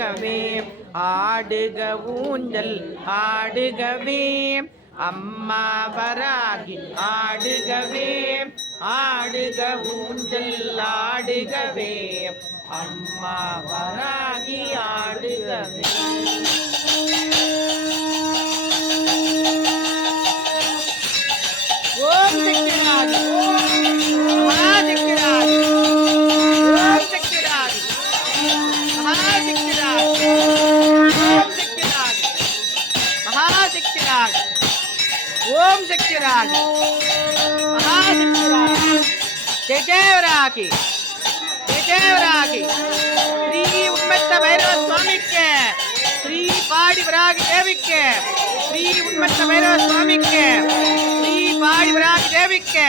ஆடுகவே ஆடுக ஊஞ்சல் ஆடுகவே அம்மா வராகி ஆடுகவே ஆடுக ஊஞ்சல் ஆடுகவே அம்மா வராகி ஆடுகவே. ஓம் சக்திராஜ் மகாசக்திராஜ் ஓம் சக்திராஜ் மகாசக்திராஜ் ஓம் சக்திராஜ் மகாசக்திராஜ் ஓம் சக்திராஜ் மகாசக்திராஜ். ஜெய ஜெயவராகி ஜெய ஜெயவராகி. ஸ்ரீ உண்மத்த பைரவ சுவாமிக்கு, ஸ்ரீ பாடி வராகி தேவிக்கு, ஸ்ரீ உண்மத்த பைரவ சுவாமிக்கு, ஸ்ரீ பாடி வராகி தேவிக்கு.